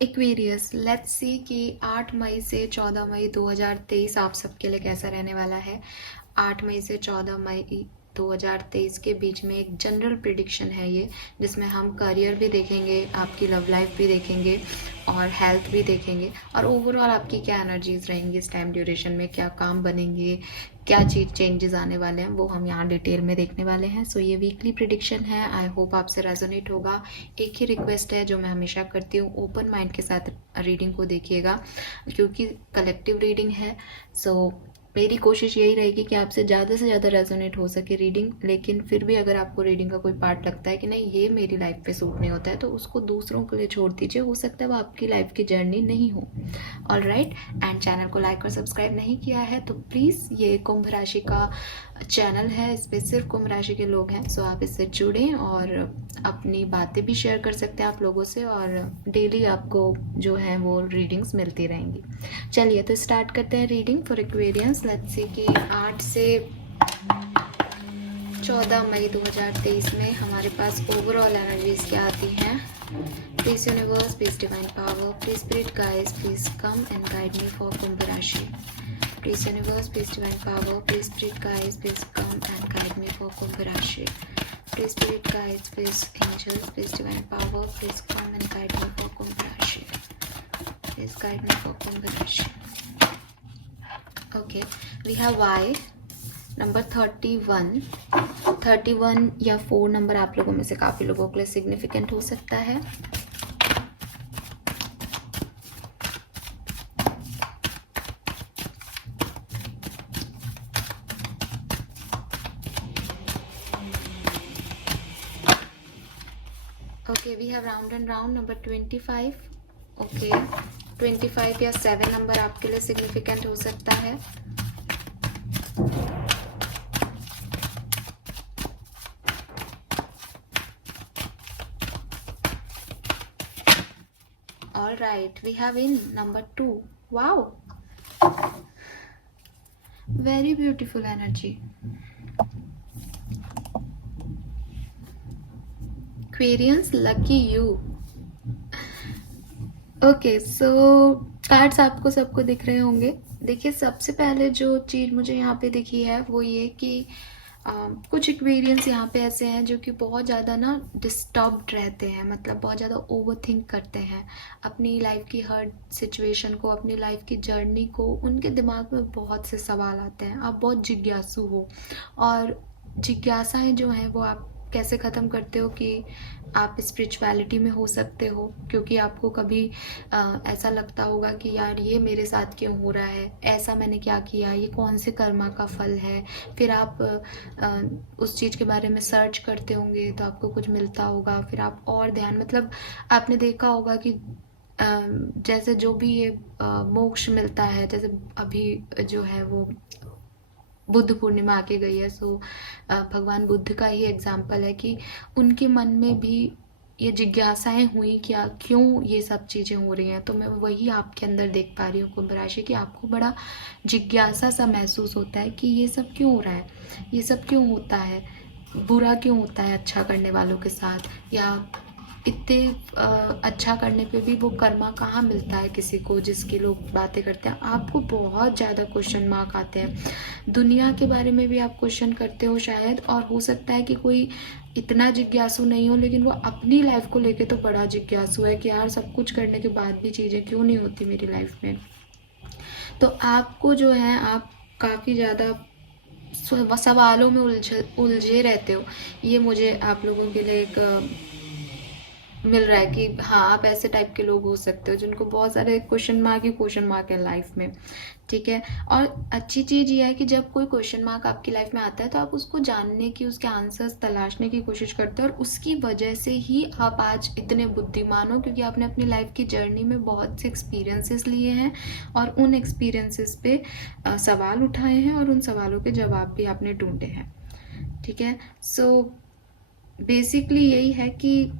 Aquarius, let's see कि 8 मई से 14 मई 2023 आप सबके लिए कैसा रहने वाला है। 8 मई से 14 मई 2023 के बीच में एक जनरल प्रिडिक्शन है ये, जिसमें हम करियर भी देखेंगे, आपकी लव लाइफ भी देखेंगे और हेल्थ भी देखेंगे और ओवरऑल आपकी क्या एनर्जीज रहेंगी इस टाइम ड्यूरेशन में, क्या काम बनेंगे, क्या चीज़ चेंजेस आने वाले हैं, वो हम यहाँ डिटेल में देखने वाले हैं। सो ये वीकली प्रिडिक्शन है, आई होप आपसे रेजोनेट होगा। एक ही रिक्वेस्ट है जो मैं हमेशा करती हूँ, ओपन माइंड के साथ रीडिंग को देखिएगा क्योंकि कलेक्टिव रीडिंग है। सो मेरी कोशिश यही रहेगी कि आपसे ज़्यादा से ज़्यादा रेजोनेट हो सके रीडिंग, लेकिन फिर भी अगर आपको रीडिंग का कोई पार्ट लगता है कि नहीं ये मेरी लाइफ पे सूट नहीं होता है तो उसको दूसरों के लिए छोड़ दीजिए, हो सकता है वो आपकी लाइफ की जर्नी नहीं हो। ऑल राइट, एंड चैनल को लाइक और सब्सक्राइब नहीं किया है तो प्लीज़, ये कुंभ राशि का चैनल है, इस पर सिर्फ कुंभ राशि के लोग हैं, सो आप इससे जुड़ें और अपनी बातें भी शेयर कर सकते हैं आप लोगों से और डेली आपको जो है वो रीडिंग्स मिलती रहेंगी। चलिए तो स्टार्ट करते हैं reading for Aquarians. Let's see कि 8 से 14 मई 2023 में हमारे पास ओवरऑल एनर्जीज क्या आती हैं। Please universe, please divine power, please spirit guides, please come and guide me for Kumbh rashi. Please universe, please divine power, please spirit guides, please come and guide me for Kumbh Rashi. Please spirit guides, please angels, please divine power, please come and guide me for Kumbh Rashi. Please guide me for Kumbh Rashi. Okay, we have Y number 31। 31 या 4 number आप लोगों में से काफ़ी लोगों के लिए significant हो सकता है। Okay, we have round and round number 25. Okay, 25 या 7 नंबर आपके लिए सिग्निफिकेंट हो सकता है। All right, we have in number 2. Wow, very beautiful energy. Aquarians, lucky you. Okay, so cards आपको सबको दिख रहे होंगे। देखिए, सबसे पहले जो चीज़ मुझे यहाँ पे दिखी है वो ये कि कुछ एक्वेरियंस यहाँ पे ऐसे हैं जो कि बहुत ज़्यादा ना डिस्टर्ब्ड रहते हैं, मतलब बहुत ज़्यादा ओवर थिंक करते हैं अपनी लाइफ की हर सिचुएशन को, अपनी लाइफ की जर्नी को। उनके दिमाग में बहुत से सवाल आते हैं। आप बहुत जिज्ञासु हो और जिज्ञासाएं जो हैं वो आप कैसे ख़त्म करते हो कि आप स्पिरिचुअलिटी में हो सकते हो, क्योंकि आपको कभी ऐसा लगता होगा कि यार ये मेरे साथ क्यों हो रहा है, ऐसा मैंने क्या किया, ये कौन से कर्मा का फल है। फिर आप उस चीज़ के बारे में सर्च करते होंगे तो आपको कुछ मिलता होगा, फिर आप और ध्यान, मतलब आपने देखा होगा कि जैसे जो भी ये मोक्ष मिलता है, जैसे अभी जो है वो बुद्ध पूर्णिमा आके गई है, सो भगवान बुद्ध का ही एग्जाम्पल है कि उनके मन में भी ये जिज्ञासाएं हुई, क्या क्यों ये सब चीज़ें हो रही हैं। तो मैं वही आपके अंदर देख पा रही हूँ कुंभ राशि, कि आपको बड़ा जिज्ञासा सा महसूस होता है कि ये सब क्यों हो रहा है, ये सब क्यों होता है, बुरा क्यों होता है अच्छा करने वालों के साथ, या इतने अच्छा करने पे भी वो कर्मा कहाँ मिलता है किसी को, जिसके लोग बातें करते हैं। आपको बहुत ज़्यादा क्वेश्चन मार्क आते हैं, दुनिया के बारे में भी आप क्वेश्चन करते हो शायद, और हो सकता है कि कोई इतना जिज्ञासु नहीं हो लेकिन वो अपनी लाइफ को लेके तो बड़ा जिज्ञासु है कि यार सब कुछ करने के बाद भी चीज़ें क्यों नहीं होती मेरी लाइफ में। तो आपको जो है, आप काफ़ी ज़्यादा सवालों में उलझे रहते हो। ये मुझे आप लोगों के लिए एक मिल रहा है कि हाँ, आप ऐसे टाइप के लोग हो सकते हो जिनको बहुत सारे क्वेश्चन मार्क है लाइफ में, ठीक है। और अच्छी चीज़ ये है कि जब कोई क्वेश्चन मार्क आपकी लाइफ में आता है तो आप उसको जानने की, उसके आंसर्स तलाशने की कोशिश करते हो, और उसकी वजह से ही आप आज इतने बुद्धिमान हो, क्योंकि आपने अपनी लाइफ की जर्नी में बहुत से एक्सपीरियंसेस लिए हैं और उन एक्सपीरियंसेस पे सवाल उठाए हैं और उन सवालों के जवाब भी आपने ढूंढे हैं, ठीक है। सो बेसिकली यही है कि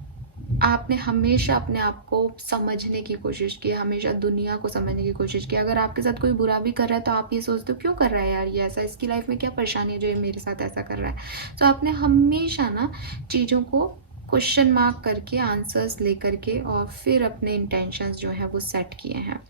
आपने हमेशा अपने आप को समझने की कोशिश की, हमेशा दुनिया को समझने की कोशिश की। अगर आपके साथ कोई बुरा भी कर रहा है तो आप ये सोचते हो क्यों कर रहा है यार ये ऐसा, इसकी लाइफ में क्या परेशानी है जो ये मेरे साथ ऐसा कर रहा है। तो आपने हमेशा ना चीज़ों को क्वेश्चन मार्क करके आंसर्स लेकर के और फिर अपने इंटेंशंस जो है वो सेट किए हैं।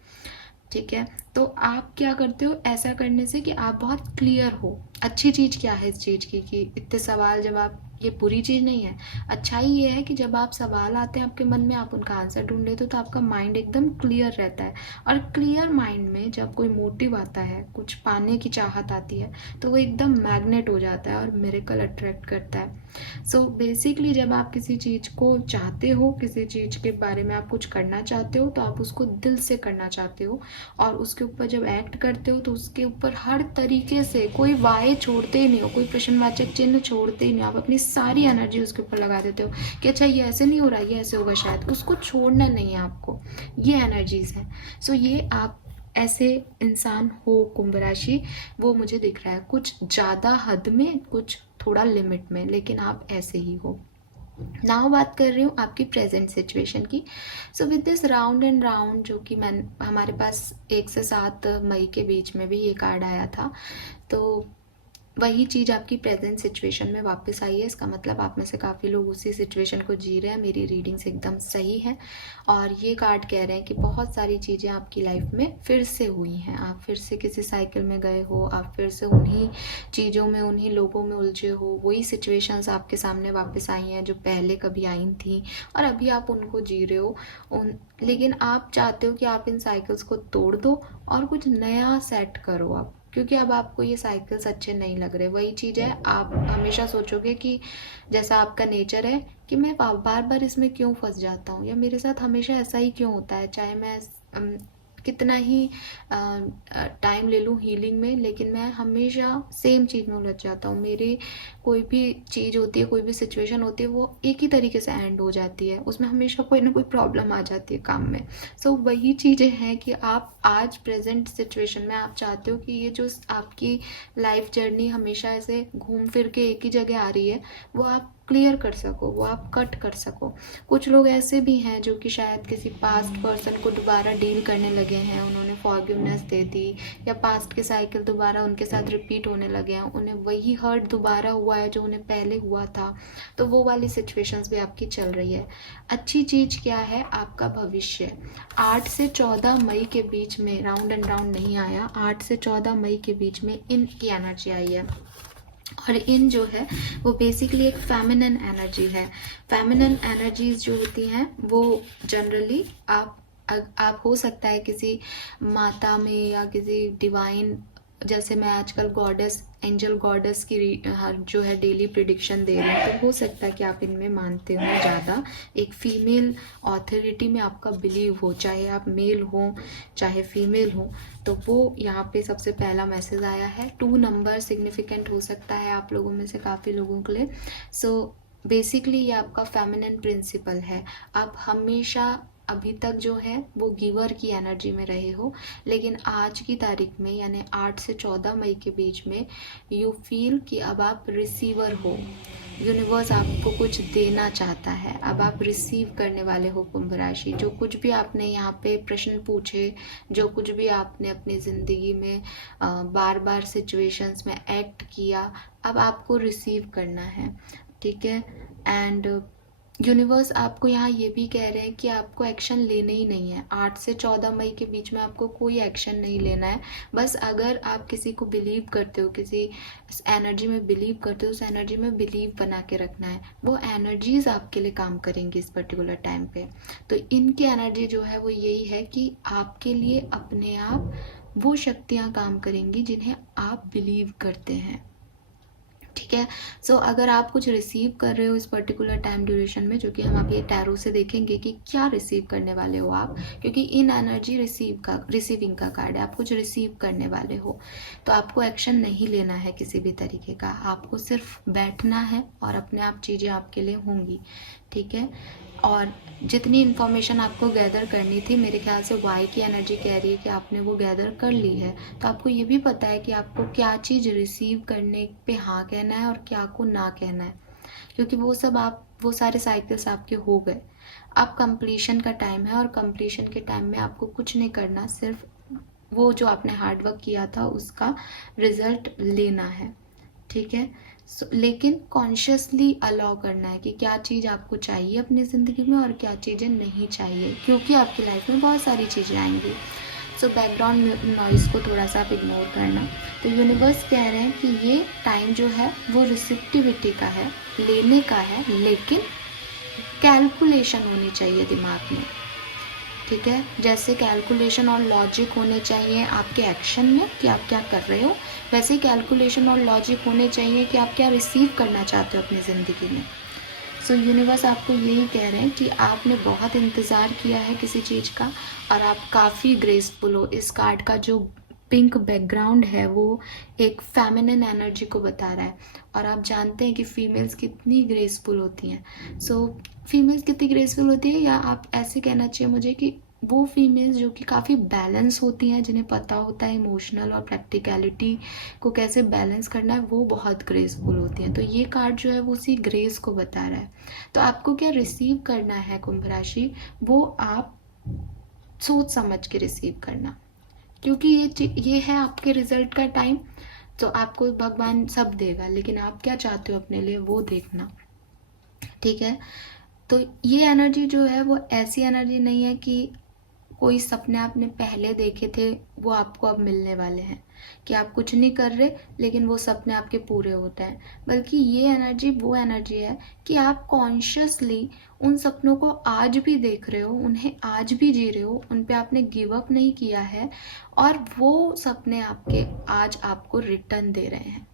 ठीक है, तो आप क्या करते हो ऐसा करने से कि आप बहुत क्लियर हो। अच्छी चीज़ क्या है इस चीज़ की कि इतने सवाल जब आप, ये बुरी चीज़ नहीं है, अच्छाई ये है कि जब आप सवाल आते हैं आपके मन में, आप उनका आंसर ढूंढ लेते हो तो आपका माइंड एकदम क्लियर रहता है। और क्लियर माइंड में जब कोई मोटिव आता है, कुछ पाने की चाहत आती है, तो वो एकदम मैग्नेट हो जाता है और मिरेकल अट्रैक्ट करता है। सो बेसिकली जब आप किसी चीज़ को चाहते हो, किसी चीज़ के बारे में आप कुछ करना चाहते हो, तो आप उसको दिल से करना चाहते हो और उसके ऊपर जब एक्ट करते हो तो उसके ऊपर हर तरीके से कोई वाय छोड़ते ही नहीं हो, कोई प्रश्नवाचक चिन्ह छोड़ते ही नहीं, आप अपनी सारी एनर्जी उसके ऊपर लगा देते हो कि अच्छा ये ऐसे नहीं हो रहा, ये ऐसे होगा शायद, उसको छोड़ना नहीं है आपको। ये एनर्जीज हैं। सो ये आप ऐसे इंसान हो कुंभ राशि, वो मुझे दिख रहा है, कुछ ज़्यादा हद में, कुछ थोड़ा लिमिट में, लेकिन आप ऐसे ही हो। नाउ बात कर रही हूँ आपकी प्रेजेंट सिचुएशन की। So with this round and round, जो कि मैं, हमारे पास 1 से 7 मई के बीच में भी ये कार्ड आया था, तो वही चीज़ आपकी प्रेजेंट सिचुएशन में वापस आई है। इसका मतलब आप में से काफ़ी लोग उसी सिचुएशन को जी रहे हैं। मेरी रीडिंग्स एकदम सही है और ये कार्ड कह रहे हैं कि बहुत सारी चीज़ें आपकी लाइफ में फिर से हुई हैं। आप फिर से किसी साइकिल में गए हो, आप फिर से उन्हीं चीज़ों में, उन्हीं लोगों में उलझे हो, वही सिचुएशंस आपके सामने वापस आई हैं जो पहले कभी आई थी और अभी आप उनको जी रहे हो। लेकिन आप चाहते हो कि आप इन साइकिल्स को तोड़ दो और कुछ नया सेट करो आप, क्योंकि अब आपको ये साइकिल्स अच्छे नहीं लग रहे। वही चीज़ है, आप हमेशा सोचोगे कि जैसा आपका नेचर है कि मैं बार बार इसमें क्यों फंस जाता हूँ, या मेरे साथ हमेशा ऐसा ही क्यों होता है, चाहे मैं कितना ही टाइम ले लूँ हीलिंग में, लेकिन मैं हमेशा सेम चीज़ में उलझ जाता हूँ। मेरी कोई भी चीज़ होती है, कोई भी सिचुएशन होती है, वो एक ही तरीके से एंड हो जाती है, उसमें हमेशा कोई ना कोई प्रॉब्लम आ जाती है काम में। सो वही चीज़ें हैं कि आप आज प्रेजेंट सिचुएशन में आप चाहते हो कि ये जो आपकी लाइफ जर्नी हमेशा ऐसे घूम फिर के एक ही जगह आ रही है, वो आप क्लियर कर सको, वो आप कट कर सको। कुछ लोग ऐसे भी हैं जो कि शायद किसी पास्ट पर्सन को दोबारा डील करने लगे हैं, उन्होंने फॉरगिवनेस दे दी, या पास्ट के साइकिल दोबारा उनके साथ रिपीट होने लगे हैं, उन्हें वही हर्ट दोबारा हुआ है जो उन्हें पहले हुआ था। तो वो वाली सिचुएशंस भी आपकी चल रही है। अच्छी चीज़ क्या है, आपका भविष्य। 8 से 14 मई के बीच में, राउंड एंड राउंड नहीं आया, 8 से 14 मई के बीच में इनकी एनर्जी आई है और इन जो है वो बेसिकली एक फेमिनिन एनर्जी है। फेमिनिन एनर्जीज जो होती हैं वो जनरली आप हो सकता है किसी माता में या किसी डिवाइन, जैसे मैं आजकल गॉडेस, एंजल गॉडेस की जो है डेली प्रिडिक्शन दे रही हूँ, तो हो सकता है कि आप इनमें मानते हो ज़्यादा। एक फीमेल ऑथोरिटी में आपका बिलीव हो, चाहे आप मेल हो चाहे फीमेल हो, तो वो यहाँ पे सबसे पहला मैसेज आया है। 2 नंबर सिग्निफिकेंट हो सकता है आप लोगों में से काफ़ी लोगों के लिए। सो बेसिकली ये आपका फेमिनिन प्रिंसिपल है। आप हमेशा अभी तक जो है वो गिवर की एनर्जी में रहे हो, लेकिन आज की तारीख में यानी 8 से 14 मई के बीच में यू फील कि अब आप रिसीवर हो। यूनिवर्स आपको कुछ देना चाहता है, अब आप रिसीव करने वाले हो कुंभ राशि। जो कुछ भी आपने यहाँ पे प्रश्न पूछे, जो कुछ भी आपने अपनी ज़िंदगी में बार बार सिचुएशंस में एक्ट किया, अब आपको रिसीव करना है। ठीक है, एंड यूनिवर्स आपको यहाँ ये भी कह रहे हैं कि आपको एक्शन लेने ही नहीं है। 8 से 14 मई के बीच में आपको कोई एक्शन नहीं लेना है। बस अगर आप किसी को बिलीव करते हो, किसी एनर्जी में बिलीव करते हो, उस एनर्जी में बिलीव बना के रखना है। वो एनर्जीज आपके लिए काम करेंगी इस पर्टिकुलर टाइम पे। तो इनकी एनर्जी जो है वो यही है कि आपके लिए अपने आप वो शक्तियाँ काम करेंगी जिन्हें आप बिलीव करते हैं। ठीक है, सो अगर आप कुछ रिसीव कर रहे हो इस पर्टिकुलर टाइम ड्यूरेशन में, जो कि हम अभी टैरो से देखेंगे कि क्या रिसीव करने वाले हो आप, क्योंकि इन एनर्जी रिसीविंग का कार्ड है। आप कुछ रिसीव करने वाले हो, तो आपको एक्शन नहीं लेना है किसी भी तरीके का, आपको सिर्फ बैठना है और अपने आप चीज़ें आपके लिए होंगी। ठीक है, और जितनी इन्फॉर्मेशन आपको गैदर करनी थी, मेरे ख्याल से वाई की एनर्जी कह रही है कि आपने वो गैदर कर ली है। तो आपको ये भी पता है कि आपको क्या चीज़ रिसीव करने पे हाँ कहना है और क्या को ना कहना है, क्योंकि वो सब आप, वो सारे साइकिल्स आपके हो गए। अब कंप्लीशन का टाइम है और कंप्लीशन के टाइम में आपको कुछ नहीं करना, सिर्फ वो जो आपने हार्डवर्क किया था उसका रिजल्ट लेना है। ठीक है, लेकिन कॉन्शियसली अलाउ करना है कि क्या चीज़ आपको चाहिए अपनी ज़िंदगी में और क्या चीज़ें नहीं चाहिए, क्योंकि आपकी लाइफ में बहुत सारी चीज़ें आएंगी। सो बैकग्राउंड नॉइज़ को थोड़ा सा आप इग्नोर करना। तो यूनिवर्स कह रहे हैं कि ये टाइम जो है वो रिसिप्टिविटी का है, लेने का है, लेकिन कैलकुलेशन होनी चाहिए दिमाग में। ठीक है, जैसे कैलकुलेशन और लॉजिक होने चाहिए आपके एक्शन में कि आप क्या कर रहे हो, वैसे ही कैलकुलेशन और लॉजिक होने चाहिए कि आप क्या रिसीव करना चाहते हो अपनी ज़िंदगी में। सो यूनिवर्स आपको यही कह रहे हैं कि आपने बहुत इंतज़ार किया है किसी चीज़ का और आप काफ़ी ग्रेसफुल हो। इस कार्ड का जो पिंक बैकग्राउंड है वो एक फेमिनिन एनर्जी को बता रहा है, और आप जानते हैं कि फीमेल्स कितनी ग्रेसफुल होती हैं। सो फीमेल्स कितनी ग्रेसफुल होती है, या आप ऐसे कहना चाहिए मुझे कि वो फीमेल्स जो कि काफ़ी बैलेंस होती हैं, जिन्हें पता होता है इमोशनल और प्रैक्टिकलिटी को कैसे बैलेंस करना है, वो बहुत ग्रेसफुल होती हैं। तो ये कार्ड जो है वो उसी ग्रेस को बता रहा है। तो आपको क्या रिसीव करना है कुंभ राशि, वो आप सोच समझ के रिसीव करना, क्योंकि ये है आपके रिजल्ट का टाइम। तो आपको भगवान सब देगा, लेकिन आप क्या चाहते हो अपने लिए वो देखना। ठीक है, तो ये एनर्जी जो है वो ऐसी एनर्जी नहीं है कि कोई सपने आपने पहले देखे थे वो आपको अब मिलने वाले हैं, कि आप कुछ नहीं कर रहे लेकिन वो सपने आपके पूरे होते हैं। बल्कि ये एनर्जी वो एनर्जी है कि आप कॉन्शियसली उन सपनों को आज भी देख रहे हो, उन्हें आज भी जी रहे हो, उन पे आपने गिव अप नहीं किया है, और वो सपने आपके आज आपको रिटर्न दे रहे हैं।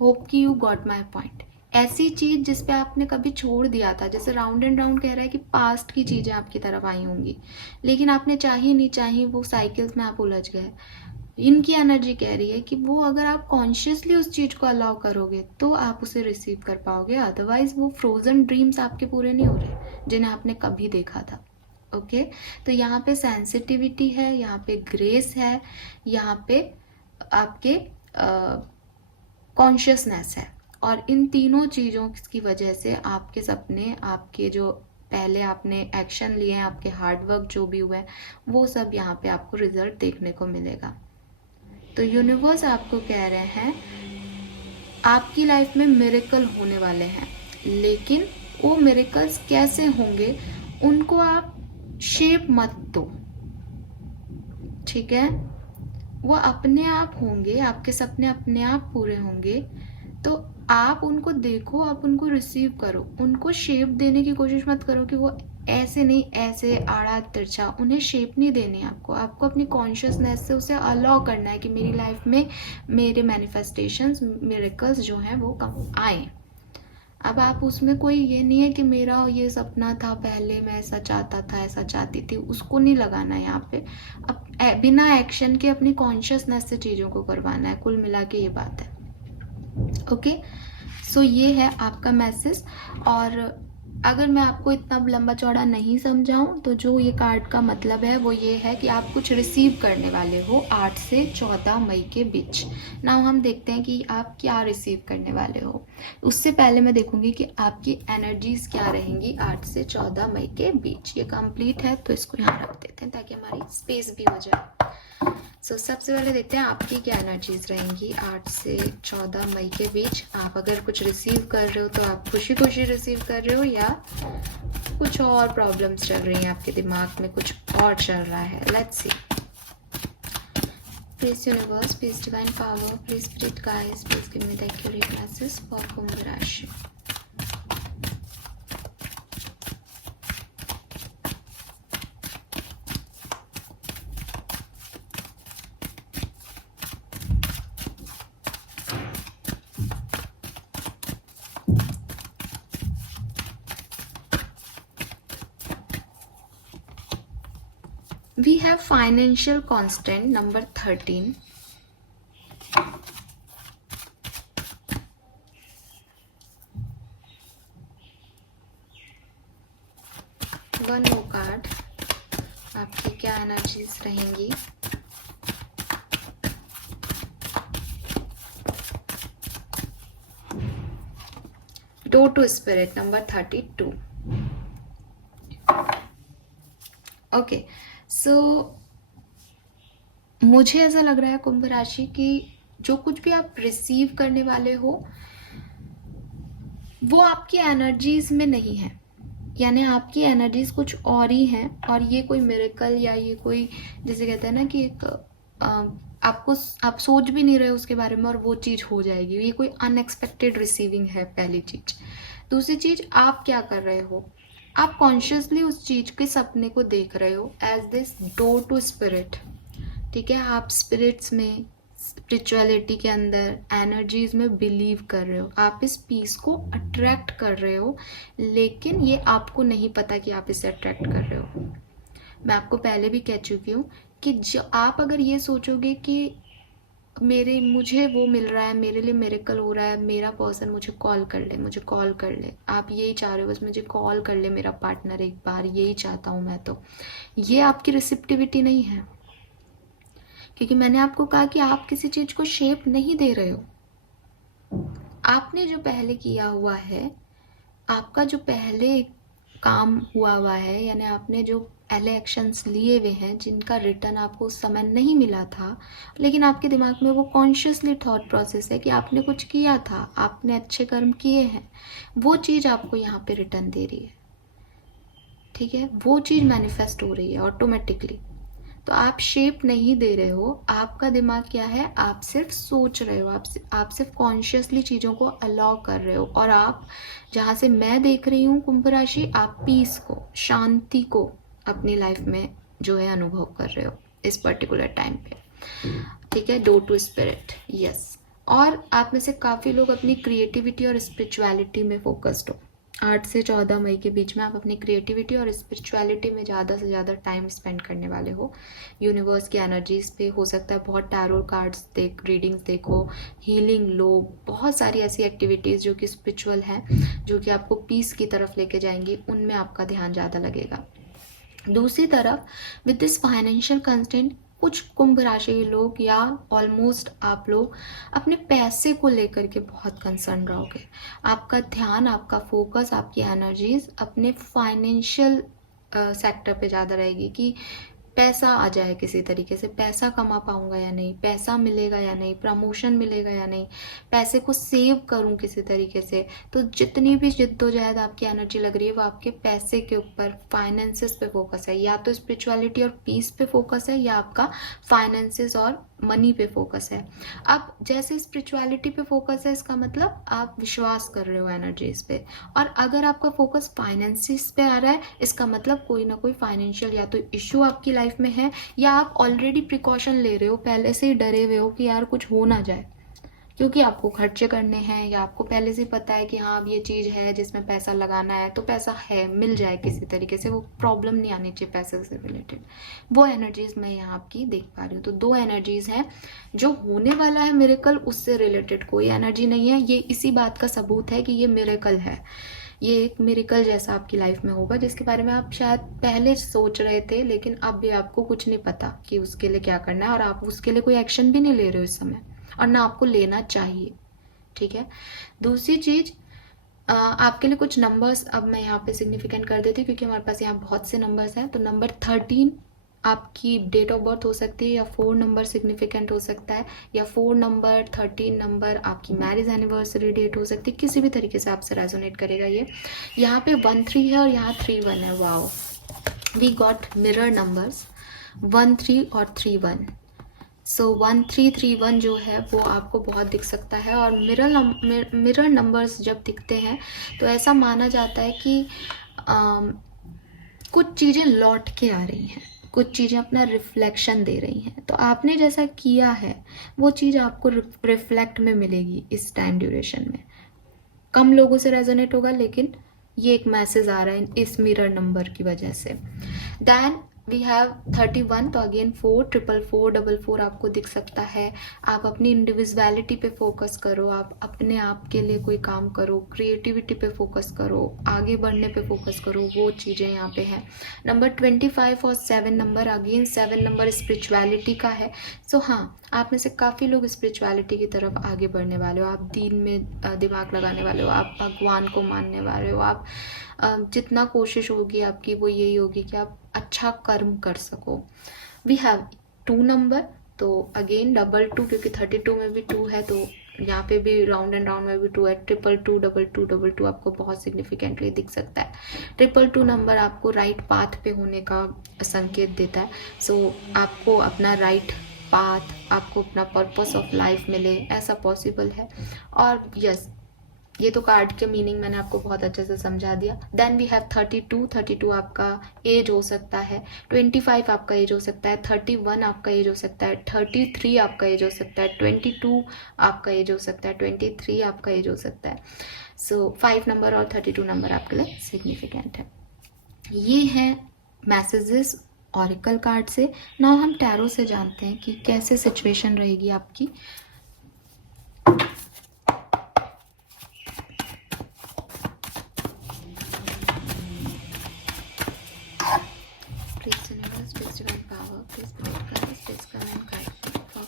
होप कि यू गॉट माई पॉइंट। ऐसी चीज जिसपे आपने कभी छोड़ दिया था, जैसे राउंड एंड राउंड कह रहा है कि पास्ट की चीजें आपकी तरफ आई होंगी, लेकिन आपने चाही नहीं चाही वो साइकिल्स में आप उलझ गए। इनकी एनर्जी कह रही है कि वो अगर आप कॉन्शियसली उस चीज को अलाउ करोगे तो आप उसे रिसीव कर पाओगे, अदरवाइज वो फ्रोजन ड्रीम्स आपके पूरे नहीं हो रहे जिन्हें आपने कभी देखा था। ओके, तो यहाँ पे सेंसिटिविटी है, यहाँ पे ग्रेस है, यहाँ पे आपके कॉन्शियसनेस है, और इन तीनों चीज़ों की वजह से आपके सपने, आपके जो पहले आपने एक्शन लिए हैं, आपके हार्डवर्क जो भी हुआ है, वो सब यहाँ पे आपको रिजल्ट देखने को मिलेगा। तो यूनिवर्स आपको कह रहे हैं आपकी लाइफ में मिरेकल होने वाले हैं, लेकिन वो मिरेकल्स कैसे होंगे उनको आप शेप मत दो। ठीक है, वो अपने आप होंगे, आपके सपने अपने आप पूरे होंगे। तो आप उनको देखो, आप उनको रिसीव करो, उनको शेप देने की कोशिश मत करो कि वो ऐसे नहीं ऐसे आड़ा तिरछा, उन्हें शेप नहीं देनी आपको। आपको अपनी कॉन्शियसनेस से उसे अलाउ करना है कि मेरी लाइफ में मेरे मैनिफेस्टेशंस, मिरेकल्स जो हैं वो कम आए। अब आप उसमें कोई ये नहीं है कि मेरा ये सपना था पहले, मैं ऐसा चाहता था, ऐसा चाहती थी, उसको नहीं लगाना है यहाँ पे। अब बिना एक्शन के अपनी कॉन्शियसनेस से चीज़ों को करवाना है, कुल मिला के ये बात है। ओके, सो ये है आपका मैसेज। और अगर मैं आपको इतना लंबा चौड़ा नहीं समझाऊं तो जो ये कार्ड का मतलब है वो ये है कि आप कुछ रिसीव करने वाले हो 8 से 14 मई के बीच। नाउ हम देखते हैं कि आप क्या रिसीव करने वाले हो। उससे पहले मैं देखूंगी कि आपकी एनर्जीज क्या रहेंगी 8 से 14 मई के बीच। ये कंप्लीट है तो इसको यहाँ रख देते हैं ताकि हमारी स्पेस भी हो जाए। सबसे पहले देखते हैं आपकी क्या एनर्जीज रहेंगी 8 से 14 मई के बीच। आप अगर कुछ रिसीव कर रहे हो तो आप खुशी खुशी रिसीव कर रहे हो, या कुछ और प्रॉब्लम्स चल रही हैं आपके दिमाग में, कुछ और चल रहा है। Let's see. Please universe, please divine power, please spirit guides, please give me the accurate message for Kumbh rashi. We have financial constant number 13. One more card, आपकी क्या एनर्जीज रहेंगी। Door to spirit number 32. Okay, so मुझे ऐसा लग रहा है कुंभ राशि की जो कुछ भी आप रिसीव करने वाले हो वो आपकी एनर्जीज में नहीं है, यानी आपकी एनर्जीज कुछ और ही हैं, और ये कोई मिरेकल या ये कोई, जैसे कहते हैं ना कि एक आपको, आप सोच भी नहीं रहे उसके बारे में और वो चीज़ हो जाएगी, ये कोई अनएक्सपेक्टेड रिसीविंग है, पहली चीज़। दूसरी चीज़, आप क्या कर रहे हो, आप कॉन्शियसली उस चीज़ के सपने को देख रहे हो as this door to spirit. ठीक है, आप स्पिरिट्स में, स्पिरिचुअलिटी के अंदर, एनर्जीज में बिलीव कर रहे हो, आप इस पीस को अट्रैक्ट कर रहे हो, लेकिन ये आपको नहीं पता कि आप इसे अट्रैक्ट कर रहे हो। मैं आपको पहले भी कह चुकी हूँ कि जो आप अगर ये सोचोगे कि मुझे वो मिल रहा है, मेरे लिए मिरेकल हो रहा है, मेरा पर्सन मुझे कॉल कर ले, मुझे कॉल कर ले, आप यही चाह रहे हो बस मुझे कॉल कर ले मेरा पार्टनर एक बार, यही चाहता हूँ मैं, तो ये आपकी रिसिप्टिविटी नहीं है, क्योंकि मैंने आपको कहा कि आप किसी चीज़ को शेप नहीं दे रहे हो। आपने जो पहले किया हुआ है, आपका जो पहले काम हुआ है, यानी आपने जो पहले एक्शंस लिए हुए हैं जिनका रिटर्न आपको उस समय नहीं मिला था, लेकिन आपके दिमाग में वो कॉन्शियसली थॉट प्रोसेस है कि आपने कुछ किया था, आपने अच्छे कर्म किए हैं, वो चीज़ आपको यहाँ पे रिटर्न दे रही है। ठीक है, वो चीज़ मैनिफेस्ट हो रही है ऑटोमेटिकली। तो आप शेप नहीं दे रहे हो, आपका दिमाग क्या है, आप सिर्फ सोच रहे हो, आप सिर्फ कॉन्शियसली चीज़ों को अलाउ कर रहे हो, और आप, जहाँ से मैं देख रही हूँ कुंभ राशि, आप पीस को, शांति को अपनी लाइफ में जो है अनुभव कर रहे हो इस पर्टिकुलर टाइम पे। ठीक है, डोर टू स्पिरिट, यस। और आप में से काफ़ी लोग अपनी क्रिएटिविटी और स्पिरिचुअलिटी में फोकस्ड हो। 8 से 14 मई के बीच में आप अपनी क्रिएटिविटी और स्पिरिचुअलिटी में ज़्यादा से ज़्यादा टाइम स्पेंड करने वाले हो। यूनिवर्स की एनर्जीज पे हो सकता है बहुत टैरो कार्ड्स रीडिंग्स देखो, हीलिंग लो, बहुत सारी ऐसी एक्टिविटीज़ जो कि स्पिरिचुअल हैं, जो कि आपको पीस की तरफ लेके जाएंगी, उनमें आपका ध्यान ज़्यादा लगेगा। दूसरी तरफ विद दिस फाइनेंशियल कंस्ट्रेंट, कुछ कुंभ राशि के लोग या ऑलमोस्ट आप लोग अपने पैसे को लेकर के बहुत कंसर्न रहोगे। आपका ध्यान, आपका फोकस, आपकी एनर्जीज अपने फाइनेंशियल सेक्टर पे ज़्यादा रहेगी कि पैसा आ जाए, किसी तरीके से पैसा कमा पाऊंगा या नहीं, पैसा मिलेगा या नहीं, प्रमोशन मिलेगा या नहीं, पैसे को सेव करूं किसी तरीके से। तो जितनी भी जिद्दोजहद आपकी एनर्जी लग रही है वो आपके पैसे के ऊपर, फाइनेंसेस पे फोकस है, या तो स्पिरिचुअलिटी और पीस पे फोकस है, या आपका फाइनेंसेस और मनी पे फोकस है। अब जैसे स्पिरिचुअलिटी पे फोकस है, इसका मतलब आप विश्वास कर रहे हो एनर्जीज पे, और अगर आपका फोकस फाइनेंसिस पे आ रहा है, इसका मतलब कोई ना कोई फाइनेंशियल या तो इश्यू आपकी लाइफ में है, या आप ऑलरेडी प्रिकॉशन ले रहे हो, पहले से ही डरे हुए हो कि यार कुछ हो ना जाए, क्योंकि आपको खर्चे करने हैं, या आपको पहले से पता है कि हाँ अब ये चीज़ है जिसमें पैसा लगाना है, तो पैसा है, मिल जाए किसी तरीके से, वो प्रॉब्लम नहीं आनी चाहिए पैसे से रिलेटेड। वो एनर्जीज मैं यहाँ आपकी देख पा रही हूँ। तो 2 एनर्जीज हैं, जो होने वाला है मिरेकल, उससे रिलेटेड कोई एनर्जी नहीं है। ये इसी बात का सबूत है कि ये मिरेकल है, ये एक मिरेकल जैसा आपकी लाइफ में होगा, जिसके बारे में आप शायद पहले सोच रहे थे, लेकिन अब भी आपको कुछ नहीं पता कि उसके लिए क्या करना है, और आप उसके लिए कोई एक्शन भी नहीं ले रहे हो इस समय, और ना आपको लेना चाहिए। ठीक है, दूसरी चीज, आपके लिए कुछ नंबर्स अब मैं यहाँ पे सिग्निफिकेंट कर देती हूँ, क्योंकि हमारे पास यहाँ बहुत से नंबर्स हैं। तो नंबर 13 आपकी डेट ऑफ बर्थ हो सकती है, या 4 नंबर सिग्निफिकेंट हो सकता है, या 4 नंबर, 13 नंबर आपकी मैरिज एनिवर्सरी डेट हो सकती है, किसी भी तरीके से आपसे रेजोनेट करेगा ये। यहाँ पे 13 है और यहाँ 31 है। Wow, we got mirror numbers 13 और 31। सो 1331 जो है वो आपको बहुत दिख सकता है, और मिरर नंबर्स जब दिखते हैं तो ऐसा माना जाता है कि कुछ चीज़ें लौट के आ रही हैं, कुछ चीज़ें अपना रिफ्लेक्शन दे रही हैं। तो आपने जैसा किया है वो चीज़ आपको रिफ्लेक्ट में मिलेगी इस टाइम ड्यूरेशन में। कम लोगों से रेजोनेट होगा, लेकिन ये एक मैसेज आ रहा है इस मिरर नंबर की वजह से। देन वी हैव 31, तो अगेन 4, 444, 44 आपको दिख सकता है। आप अपनी इंडिविजुअलिटी पे फोकस करो, आप अपने आप के लिए कोई काम करो, क्रिएटिविटी पे फोकस करो, आगे बढ़ने पे फोकस करो, वो चीज़ें यहाँ पे हैं। नंबर 25 और 7 नंबर, अगेन 7 नंबर स्पिरिचुअलिटी का है। सो हाँ, आप में से काफ़ी लोग स्पिरिचुअलिटी की तरफ आगे बढ़ने वाले हो, आप दीन में दिमाग लगाने वाले हो, आप भगवान को मानने वाले हो, आप जितना कोशिश होगी आपकी वो यही होगी कि आप अच्छा कर्म कर सको। वी हैव 2 नंबर, तो अगेन डबल टू, क्योंकि 32 में भी 2 है, तो यहाँ पे भी राउंड एंड राउंड में भी 2 है। ट्रिपल टू, डबल टू आपको बहुत सिग्निफिकेंटली दिख सकता है। ट्रिपल टू नंबर आपको राइट पाथ पे होने का संकेत देता है। सो आपको अपना राइट पाथ, आपको अपना पर्पस ऑफ लाइफ मिले, ऐसा पॉसिबल है। और यस, ये तो कार्ड के मीनिंग मैंने आपको बहुत अच्छे से समझा दिया। Then we have 32। 32 आपका एज हो सकता है, 25 आपका एज हो सकता है, 31 आपका एज हो सकता है, 33 आपका एज हो सकता है, 22 आपका एज हो सकता है, 23 आपका एज हो सकता है। सो 5 नंबर और 32 नंबर आपके लिए सिग्निफिकेंट है। ये हैं मैसेजेस ऑरिकल कार्ड से। नाउ हम टैरो से जानते हैं कि कैसे सिचुएशन रहेगी आपकी।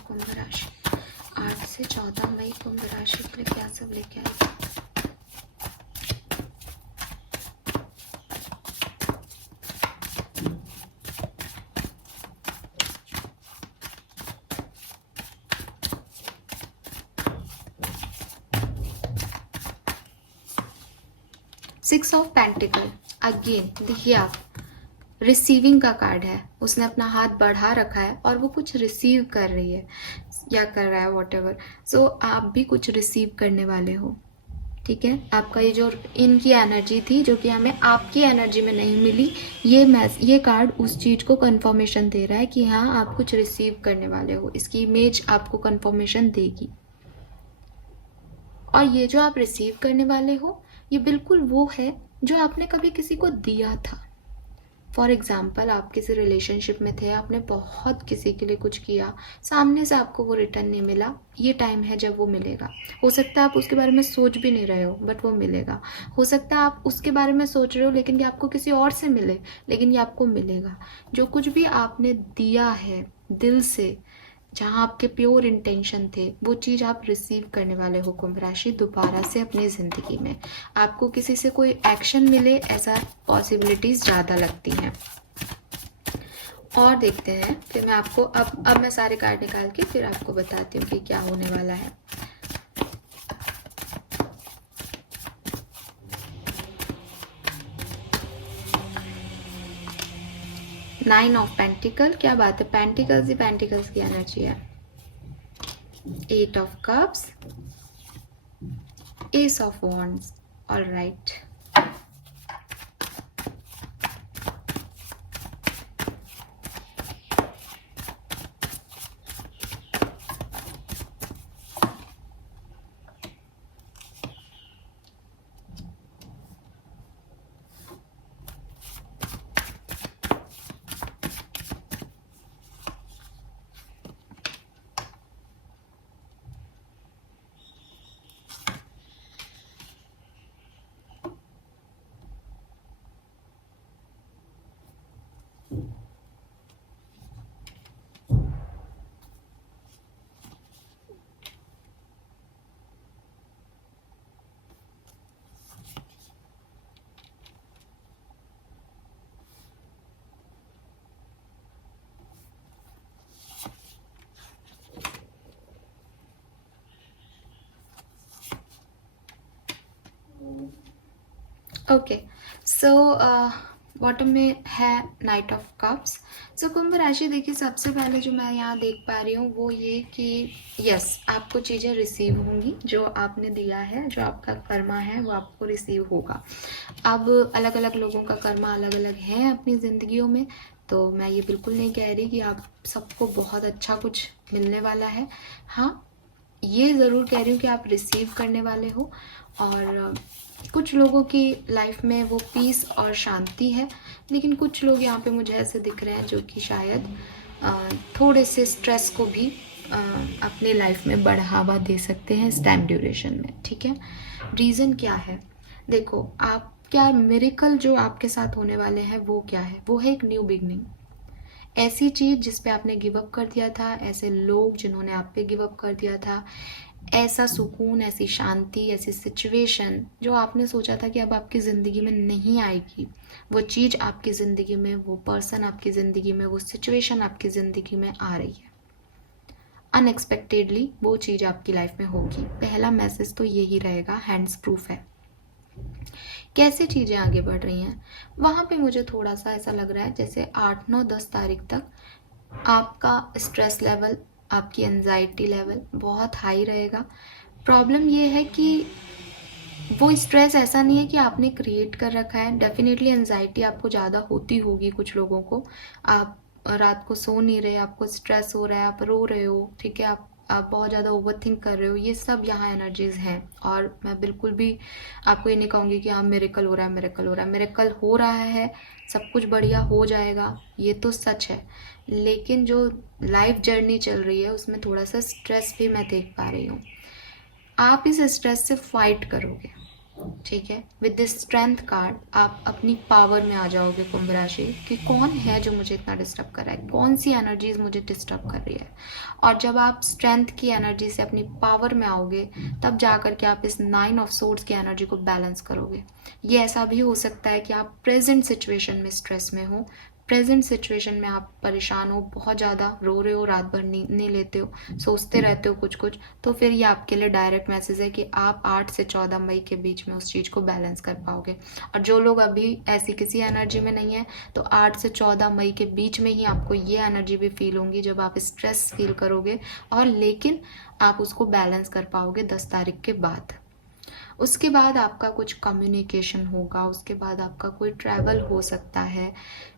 कुंभ राशि 8 से 14 मई कुंभ राशि के लिए क्या सब लेके आएगी। सिक्स ऑफ पेंटिकल, अगेन देखिए आप, रिसीविंग का कार्ड है। उसने अपना हाथ बढ़ा रखा है और वो कुछ रिसीव कर रही है या कर रहा है, वॉट एवर। सो आप भी कुछ रिसीव करने वाले हो, ठीक है। आपका ये जो इनकी एनर्जी थी जो कि हमें आपकी एनर्जी में नहीं मिली, ये कार्ड उस चीज़ को कंफर्मेशन दे रहा है कि हाँ आप कुछ रिसीव करने वाले हो। इसकी इमेज आपको कंफर्मेशन देगी। और ये जो आप रिसीव करने वाले हो, ये बिल्कुल वो है जो आपने कभी किसी को दिया था। फॉर एग्ज़ाम्पल, आप किसी रिलेशनशिप में थे, आपने बहुत किसी के लिए कुछ किया, सामने से आपको वो रिटर्न नहीं मिला। ये टाइम है जब वो मिलेगा। हो सकता है आप उसके बारे में सोच भी नहीं रहे हो, बट वो मिलेगा। हो सकता है आप उसके बारे में सोच रहे हो लेकिन ये आपको किसी और से मिले, लेकिन ये आपको मिलेगा। जो कुछ भी आपने दिया है दिल से, जहाँ आपके प्योर इंटेंशन थे, वो चीज़ आप रिसीव करने वाले हो कुंभ राशि दोबारा से अपनी ज़िंदगी में। आपको किसी से कोई एक्शन मिले, ऐसा पॉसिबिलिटीज़ ज़्यादा लगती हैं। और देखते हैं, फिर मैं आपको अब मैं सारे कार्ड निकाल के फिर आपको बताती हूँ कि क्या होने वाला है। नाइन ऑफ पेंटिकल, क्या बात है, पेंटिकल्स ही पेंटिकल्स की एनर्जी है। Eight of cups, ace of wands, alright. Okay, so bottom में है नाइट ऑफ कप्स। सो कुंभ राशि, देखिए सबसे पहले जो मैं यहाँ देख पा रही हूँ वो ये कि यस, आपको चीज़ें रिसीव होंगी। जो आपने दिया है, जो आपका कर्मा है, वो आपको रिसीव होगा। अब अलग अलग लोगों का कर्मा अलग अलग है अपनी ज़िंदगियों में, तो मैं ये बिल्कुल नहीं कह रही कि आप सबको बहुत अच्छा कुछ मिलने वाला है। हाँ, ये ज़रूर कह रही हूँ कि आप रिसीव करने वाले हो। और कुछ लोगों की लाइफ में वो पीस और शांति है, लेकिन कुछ लोग यहाँ पे मुझे ऐसे दिख रहे हैं जो कि शायद थोड़े से स्ट्रेस को भी अपने लाइफ में बढ़ावा दे सकते हैं इस टाइम ड्यूरेशन में, ठीक है। रीज़न क्या है, देखो आप क्या मिरेकल जो आपके साथ होने वाले हैं वो क्या है, वो है एक न्यू बिगनिंग। ऐसी चीज़ जिस पे आपने गिव अप कर दिया था, ऐसे लोग जिन्होंने आप पे गिव अप कर दिया था, ऐसा सुकून, ऐसी शांति, ऐसी सिचुएशन जो आपने सोचा था कि अब आपकी ज़िंदगी में नहीं आएगी, वो चीज़ आपकी ज़िंदगी में, वो पर्सन आपकी ज़िंदगी में, वो सिचुएशन आपकी ज़िंदगी में आ रही है। अनएक्सपेक्टेडली वो चीज़ आपकी लाइफ में होगी। पहला मैसेज तो यही रहेगा, हैंड्स प्रूफ है। कैसे चीज़ें आगे बढ़ रही हैं वहाँ पे मुझे थोड़ा सा ऐसा लग रहा है जैसे 8, 9, 10 तारीख तक आपका स्ट्रेस लेवल, आपकी एंजाइटी लेवल बहुत हाई रहेगा। प्रॉब्लम ये है कि वो स्ट्रेस ऐसा नहीं है कि आपने क्रिएट कर रखा है। डेफिनेटली एंजाइटी आपको ज़्यादा होती होगी कुछ लोगों को। आप रात को सो नहीं रहे, आपको स्ट्रेस हो रहा है, आप रो रहे हो, ठीक है, आप बहुत ज़्यादा ओवरथिंक कर रहे हो, ये सब यहाँ एनर्जीज हैं। और मैं बिल्कुल भी आपको ये नहीं कहूँगी कि हाँ मिरेकल हो रहा है, मिरेकल हो रहा है। मिरेकल हो रहा है, सब कुछ बढ़िया हो जाएगा, ये तो सच है। लेकिन जो लाइफ जर्नी चल रही है उसमें थोड़ा सा स्ट्रेस भी मैं देख पा रही हूँ। आप इस स्ट्रेस से फाइट करोगे, ठीक है। विद दिस स्ट्रेंथ कार्ड आप अपनी पावर में आ जाओगे कुंभ राशि, कि कौन है जो मुझे इतना डिस्टर्ब कर रहा है, कौन सी एनर्जीज मुझे डिस्टर्ब कर रही है। और जब आप स्ट्रेंथ की एनर्जी से अपनी पावर में आओगे तब जा कर के आप इस 9 ऑफ सोर्ड्स की एनर्जी को बैलेंस करोगे। ये ऐसा भी हो सकता है कि आप प्रेजेंट सिचुएशन में स्ट्रेस में हो, प्रेजेंट सिचुएशन में आप परेशान हो, बहुत ज़्यादा रो रहे हो, रात भर नींद नहीं लेते हो, सोचते रहते हो कुछ कुछ, तो फिर ये आपके लिए डायरेक्ट मैसेज है कि आप 8 से 14 मई के बीच में उस चीज़ को बैलेंस कर पाओगे। और जो लोग अभी ऐसी किसी एनर्जी में नहीं है तो 8 से 14 मई के बीच में ही आपको ये एनर्जी भी फील होंगी जब आप स्ट्रेस फील करोगे, और लेकिन आप उसको बैलेंस कर पाओगे 10 तारीख के बाद। उसके बाद आपका कुछ कम्युनिकेशन होगा, उसके बाद आपका कोई ट्रैवल हो सकता है,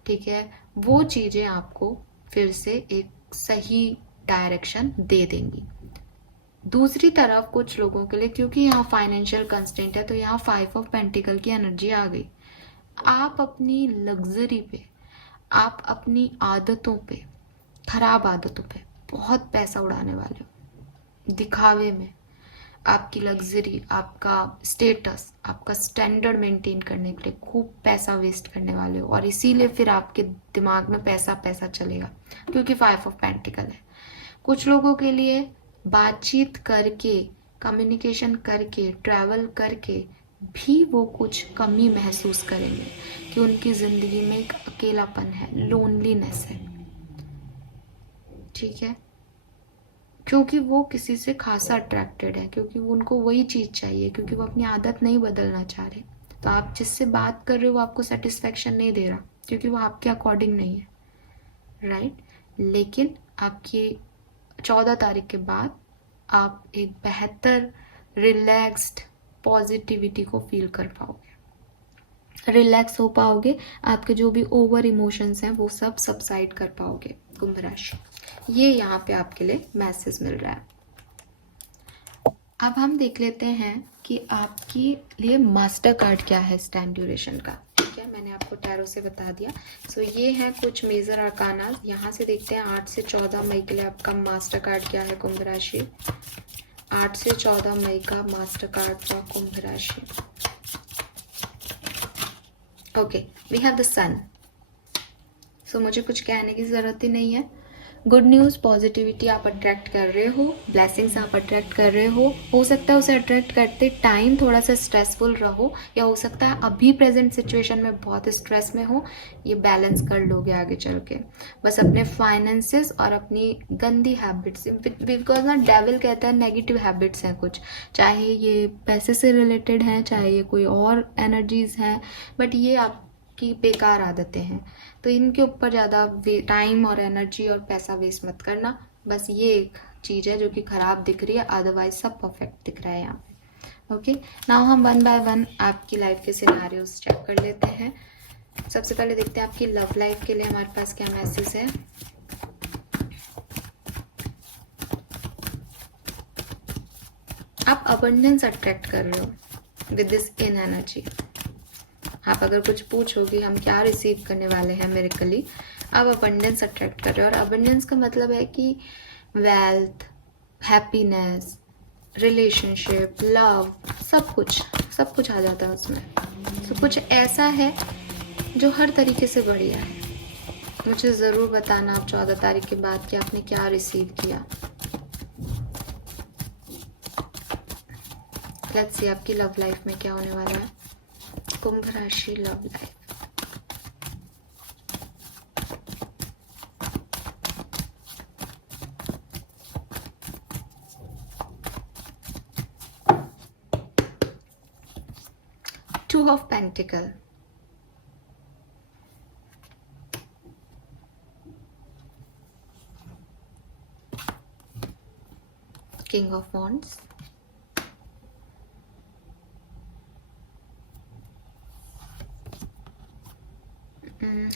ठीक है। वो चीज़ें आपको फिर से एक सही डायरेक्शन दे देंगी। दूसरी तरफ कुछ लोगों के लिए, क्योंकि यहाँ फाइनेंशियल कंस्टेंट है, तो यहाँ 5 ऑफ पेंटिकल की एनर्जी आ गई। आप अपनी लग्जरी पे, आप अपनी आदतों पे, खराब आदतों पे बहुत पैसा उड़ाने वाले हो। दिखावे में आपकी लग्जरी, आपका स्टेटस, आपका स्टैंडर्ड मेंटेन करने के लिए खूब पैसा वेस्ट करने वाले हो, और इसीलिए फिर आपके दिमाग में पैसा पैसा चलेगा, क्योंकि 5 ऑफ पेंटिकल है। कुछ लोगों के लिए बातचीत करके, कम्युनिकेशन करके, ट्रैवल करके भी वो कुछ कमी महसूस करेंगे कि उनकी ज़िंदगी में एक अकेलापन है, लोनलीनेस है, ठीक है। क्योंकि वो किसी से खासा अट्रैक्टेड है, क्योंकि उनको वही चीज़ चाहिए, क्योंकि वो अपनी आदत नहीं बदलना चाह रहे। तो आप जिससे बात कर रहे हो वो आपको सेटिस्फेक्शन नहीं दे रहा, क्योंकि वो आपके अकॉर्डिंग नहीं है, राइट। लेकिन आपकी 14 तारीख के बाद आप एक बेहतर रिलैक्स्ड पॉजिटिविटी को फील कर पाओगे, रिलैक्स हो पाओगे, आपके जो भी ओवर इमोशंस हैं वो सब सबसाइड कर पाओगे कुंभ राशि। ये यहाँ पे आपके लिए मैसेज मिल रहा है। अब हम देख लेते हैं कि आपके लिए मास्टर कार्ड क्या है इस टाइम ड्यूरेशन का, ठीक है। मैंने आपको टैरो से बता दिया। सो ये हैं कुछ मेजर अरकाना। यहाँ से देखते हैं 8 से 14 मई के लिए आपका मास्टर कार्ड क्या है कुंभ राशि। 8 से 14 मई का मास्टर कार्ड फॉर कुंभ राशि। ओके, वी हैव द सन। सो मुझे कुछ कहने की ज़रूरत ही नहीं है। गुड न्यूज़, पॉजिटिविटी आप अट्रैक्ट कर रहे हो, ब्लेसिंग्स आप अट्रैक्ट कर रहे हो सकता है उसे अट्रैक्ट करते टाइम थोड़ा सा स्ट्रेसफुल रहो, या हो सकता है अभी प्रेजेंट सिचुएशन में बहुत स्ट्रेस में हो, ये बैलेंस कर लोगे आगे चल के। बस अपने फाइनेंसेस और अपनी गंदी हैबिट्स, बिकॉज ना डेविल कहता है नेगेटिव हैबिट्स हैं कुछ, चाहे ये पैसे से रिलेटेड हैं, चाहे ये कोई और एनर्जीज हैं, बट ये आपकी बेकार आदतें हैं, तो इनके ऊपर ज़्यादा टाइम और एनर्जी और पैसा वेस्ट मत करना। बस ये एक चीज़ है जो कि ख़राब दिख रही है, अदरवाइज सब परफेक्ट दिख रहा है यहाँ पे। ओके, नाउ हम 1 बाय 1 आपकी लाइफ के सिनेरियोस चेक कर लेते हैं। सबसे पहले देखते हैं आपकी लव लाइफ के लिए हमारे पास क्या मैसेज है। आप अबंडेंस अट्रैक्ट कर रहे हो विद दिस इन एनर्जी। आप अगर कुछ पूछोगे हम क्या रिसीव करने वाले हैं मिरेकली, आप अबंडेंस अट्रैक्ट कर रहे हो। और अबंडेंस का मतलब है कि वेल्थ, हैप्पीनेस, रिलेशनशिप, लव, सब कुछ आ जाता है उसमें। तो कुछ ऐसा है जो हर तरीके से बढ़िया है। मुझे ज़रूर बताना आप 14 तारीख के बाद कि आपने क्या रिसीव किया। लेट्स सी आपकी लव लाइफ में क्या होने वाला है। कुंभ राशि love life. Two of pentacle, king of wands,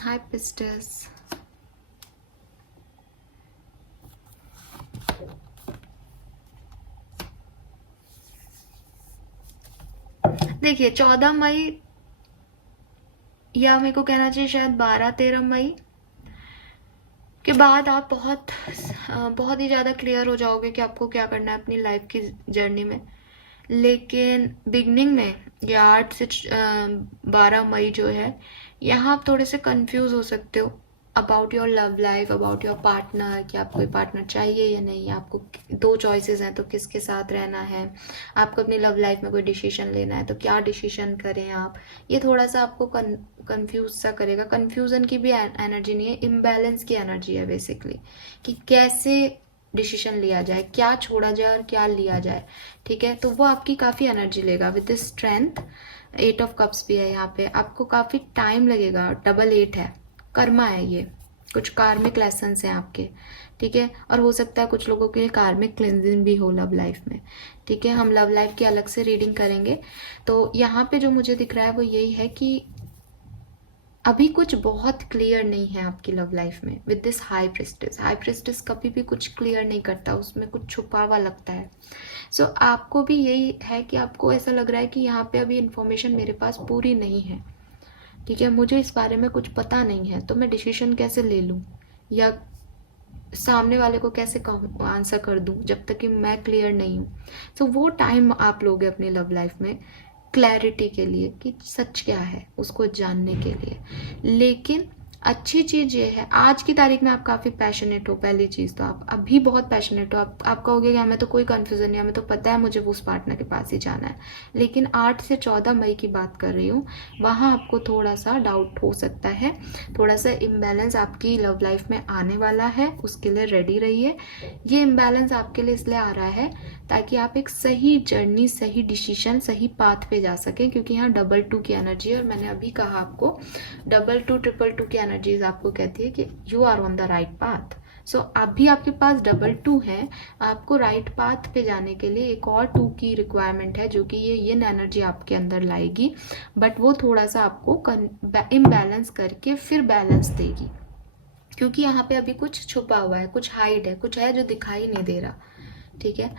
high priestess, देखिए 14 मई या मेरे को कहना चाहिए शायद 12-13 मई के बाद आप बहुत ही ज़्यादा क्लियर हो जाओगे कि आपको क्या करना है अपनी लाइफ की जर्नी में। लेकिन बिगनिंग में या 8 से 12 मई जो है, यहाँ आप थोड़े से कंफ्यूज हो सकते हो about your love life, about your partner, कि आपको कोई पार्टनर चाहिए या नहीं, आपको 2 चॉइसेस हैं तो किसके साथ रहना है, आपको अपनी लव लाइफ में कोई डिसीजन लेना है तो क्या डिसीजन करें आप। ये थोड़ा सा आपको कंफ्यूज सा करेगा। कंफ्यूजन की भी एनर्जी नहीं है, इम्बैलेंस की एनर्जी है बेसिकली, कि कैसे डिसीजन लिया जाए, क्या छोड़ा जाए और क्या लिया जाए। ठीक है, तो वो आपकी काफ़ी एनर्जी लेगा with this strength. 8 of cups भी है यहाँ पे, आपको काफ़ी टाइम लगेगा। डबल 8 है, कर्मा है ये, कुछ कार्मिक लेसन्स हैं आपके। ठीक है, और हो सकता है कुछ लोगों के लिए कार्मिक क्लिनजिंग भी हो लव लाइफ में। ठीक है, हम लव लाइफ की अलग से रीडिंग करेंगे। तो यहाँ पे जो मुझे दिख रहा है वो यही है कि अभी कुछ बहुत क्लियर नहीं है आपकी लव लाइफ में with this high priestess. High priestess कभी भी कुछ क्लियर नहीं करता, उसमें कुछ छुपा हुआ लगता है। सो आपको भी यही है कि आपको ऐसा लग रहा है कि यहाँ पे अभी इंफॉर्मेशन मेरे पास पूरी नहीं है। ठीक है, मुझे इस बारे में कुछ पता नहीं है, तो मैं डिसीजन कैसे ले लूँ या सामने वाले को कैसे कहूँ, आंसर कर दूँ जब तक कि मैं क्लियर नहीं हूँ। सो वो टाइम आप लोगे अपनी लव लाइफ में क्लैरिटी के लिए कि सच क्या है उसको जानने के लिए। लेकिन अच्छी चीज़ ये है, आज की तारीख में आप काफ़ी पैशनेट हो। पहली चीज़ तो आप अभी बहुत पैशनेट हो। आप कहोगे कि हमें तो कोई कन्फ्यूज़न नहीं, हमें तो पता है मुझे उस पार्टनर के पास ही जाना है। लेकिन 8 से 14 मई की बात कर रही हूँ, वहाँ आपको थोड़ा सा डाउट हो सकता है, थोड़ा सा इम्बैलेंस आपकी लव लाइफ में आने वाला है, उसके लिए रेडी रहिए। ये इम्बैलेंस आपके लिए इसलिए आ रहा है ताकि आप एक सही जर्नी, सही डिसीजन, सही पाथ पे जा सकें, क्योंकि यहाँ डबल 2 की एनर्जी है। और मैंने अभी कहा आपको डबल 2 ट्रिपल 2 की एनर्जीज आपको कहती है कि you are on the right path. So अभी आपके पास डबल 2 है, आपको राइट पाथ पे जाने के लिए एक और 2 की रिक्वायरमेंट है, जो कि ये एनर्जी आपके अंदर लाएगी। बट वो थोड़ा सा आपको इम्बैलेंस करके फिर बैलेंस देगी, क्योंकि यहाँ पे अभी कुछ छुपा हुआ है, कुछ हाइड है, कुछ है जो दिखाई नहीं दे रहा। ठीक है,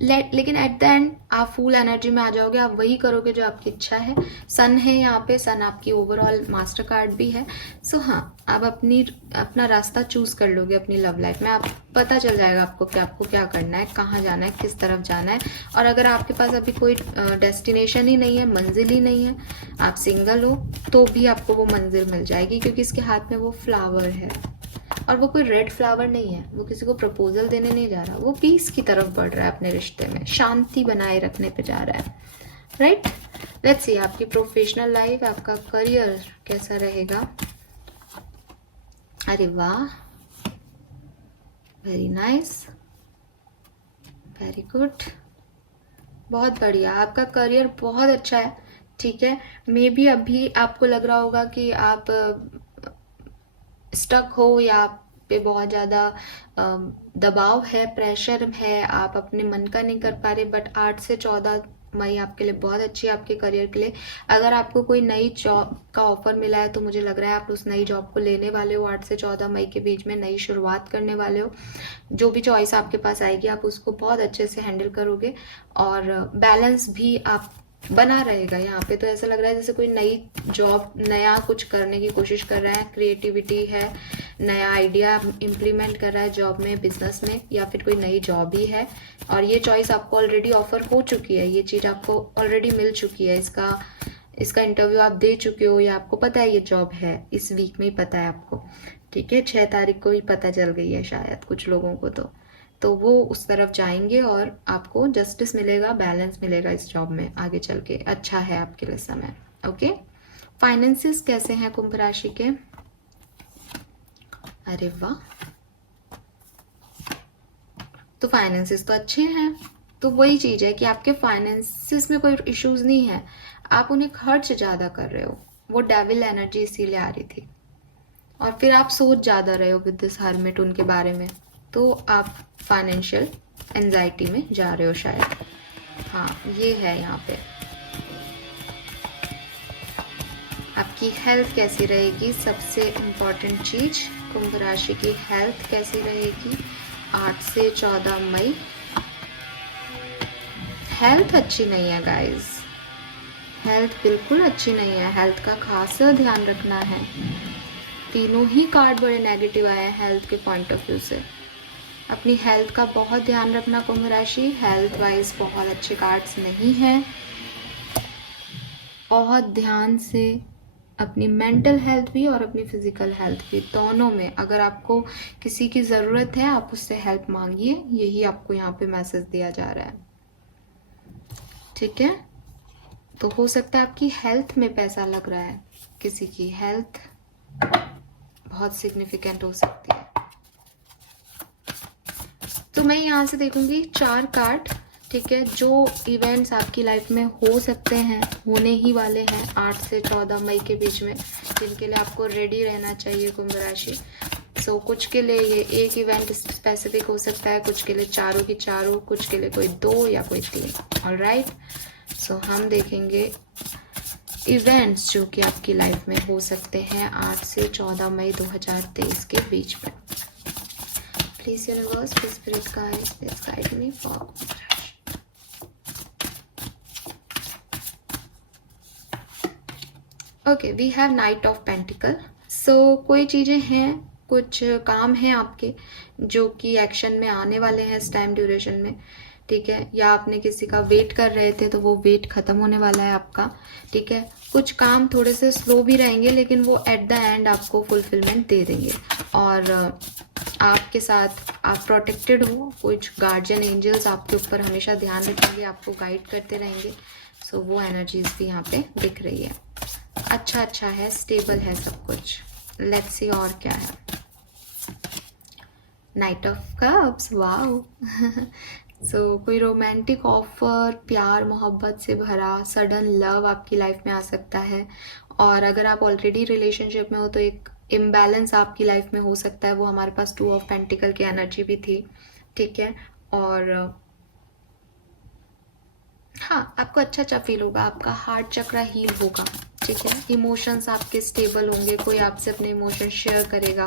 लेकिन एट द एंड आप फुल एनर्जी में आ जाओगे, आप वही करोगे जो आपकी इच्छा है। सन है यहाँ पे, सन आपकी ओवरऑल मास्टर कार्ड भी है। सो हाँ, आप अपना रास्ता चूज कर लोगे अपनी लव लाइफ में। आप पता चल जाएगा आपको कि आपको क्या करना है, कहाँ जाना है, किस तरफ जाना है। और अगर आपके पास अभी कोई डेस्टिनेशन ही नहीं है, मंजिल ही नहीं है, आप सिंगल हो, तो भी आपको वो मंजिल मिल जाएगी, क्योंकि इसके हाथ में वो फ्लावर है। और वो कोई रेड फ्लावर नहीं है, वो किसी को प्रपोजल देने नहीं जा रहा, वो पीस की तरफ बढ़ रहा है, अपने रिश्ते में शांति बनाए रखने पे जा रहा है। राइट, लेट्स सी आपकी प्रोफेशनल लाइफ, आपका करियर कैसा रहेगा। अरे वाह, वेरी नाइस, वेरी गुड, बहुत बढ़िया, आपका करियर बहुत अच्छा है। ठीक है, मे बी अभी आपको लग रहा होगा कि आप स्टक हो, या आप पे बहुत ज़्यादा दबाव है, प्रेशर है, आप अपने मन का नहीं कर पा रहे। बट 8 से 14 मई आपके लिए बहुत अच्छी है, आपके करियर के लिए। अगर आपको कोई नई जॉब का ऑफर मिला है तो मुझे लग रहा है आप उस नई जॉब को लेने वाले हो। 8 से 14 मई के बीच में नई शुरुआत करने वाले हो। जो भी चॉइस आपके पास आएगी आप उसको बहुत अच्छे से हैंडल करोगे, और बैलेंस भी आप बना रहेगा। यहाँ पे तो ऐसा लग रहा है जैसे कोई नई जॉब, नया कुछ करने की कोशिश कर रहा है, क्रिएटिविटी है, नया आइडिया इम्प्लीमेंट कर रहा है जॉब में, बिजनेस में, या फिर कोई नई जॉब ही है। और ये चॉइस आपको ऑलरेडी ऑफर हो चुकी है, ये चीज़ आपको ऑलरेडी मिल चुकी है, इसका इंटरव्यू आप दे चुके हो, या आपको पता है ये जॉब है, इस वीक में ही पता है आपको। ठीक है, 6 तारीख को ही पता चल गई है शायद कुछ लोगों को, तो वो उस तरफ जाएंगे और आपको जस्टिस मिलेगा, बैलेंस मिलेगा इस जॉब में आगे चल के। अच्छा है आपके लिए समय। ओके, फाइनेंसेस कैसे हैं कुंभ राशि के। अरे वाह, तो फाइनेंसेस तो अच्छे हैं। तो वही चीज़ है कि आपके फाइनेंसेस में कोई इश्यूज नहीं है, आप उन्हें खर्च ज़्यादा कर रहे हो, वो डेविल एनर्जी इसीलिए आ रही थी। और फिर आप सोच ज़्यादा रहे हो विद दिस हर्मिट उनके बारे में, तो आप फाइनेंशियल एंजाइटी में जा रहे हो शायद। हाँ, ये है यहाँ पे। आपकी हेल्थ कैसी रहेगी, सबसे इम्पॉर्टेंट चीज़, कुंभ राशि की हेल्थ कैसी रहेगी 8 से 14 मई। हेल्थ अच्छी नहीं है गाइस, हेल्थ बिल्कुल अच्छी नहीं है, हेल्थ का खास ध्यान रखना है। तीनों ही कार्ड बड़े नेगेटिव आए हैं हेल्थ के पॉइंट ऑफ व्यू से। अपनी हेल्थ का बहुत ध्यान रखना कुंभ राशि, हेल्थ वाइज बहुत अच्छे कार्ड्स नहीं हैं। बहुत ध्यान से अपनी मेंटल हेल्थ भी और अपनी फिजिकल हेल्थ भी, दोनों में अगर आपको किसी की ज़रूरत है आप उससे हेल्प मांगिए, यही आपको यहाँ पे मैसेज दिया जा रहा है। ठीक है, तो हो सकता है आपकी हेल्थ में पैसा लग रहा है, किसी की हेल्थ बहुत सिग्निफिकेंट हो सकती है। तो मैं यहाँ से देखूंगी 4 कार्ड, ठीक है, जो इवेंट्स आपकी लाइफ में हो सकते हैं, होने ही वाले हैं 8 से 14 मई के बीच में, जिनके लिए आपको रेडी रहना चाहिए कुंभ राशि। सो कुछ के लिए ये एक इवेंट स्पेसिफिक हो सकता है, कुछ के लिए चारों की चारों, कुछ के लिए कोई 2 या कोई 3। ऑलराइट, सो हम देखेंगे इवेंट्स जो कि आपकी लाइफ में हो सकते हैं 8 से 14 मई 2023 के बीच में। Please universe, please spirit guides, please guide me for. Okay, we have knight of pentacle. So कोई चीज़ें हैं, कुछ काम हैं आपके जो कि एक्शन में आने वाले हैं इस टाइम ड्यूरेशन में, ठीक है, या आपने किसी का वेट कर रहे थे तो वो वेट खत्म होने वाला है आपका, ठीक है। कुछ काम थोड़े से स्लो भी रहेंगे लेकिन वो एट द एंड आपको फुलफिलमेंट दे देंगे। और आपके साथ आप प्रोटेक्टेड हो, कुछ गार्जियन एंजल्स आपके ऊपर हमेशा ध्यान रखेंगे, आपको गाइड करते रहेंगे। सो वो एनर्जीज भी यहाँ पे दिख रही है। अच्छा है, स्टेबल है सब कुछ। लेट्स सी और क्या है। Night of cups, wow. So कोई रोमांटिक ऑफर, प्यार मोहब्बत से भरा सडन लव आपकी लाइफ में आ सकता है। और अगर आप ऑलरेडी रिलेशनशिप में हो तो एक इम्बैलेंस आपकी लाइफ में हो सकता है, वो हमारे पास 2 ऑफ पेंटिकल की एनर्जी भी थी, ठीक है। और हाँ, आपको अच्छा फील होगा, आपका हार्ट चक्र हील होगा, ठीक है। इमोशंस आपके स्टेबल होंगे, कोई आपसे अपने इमोशंस शेयर करेगा,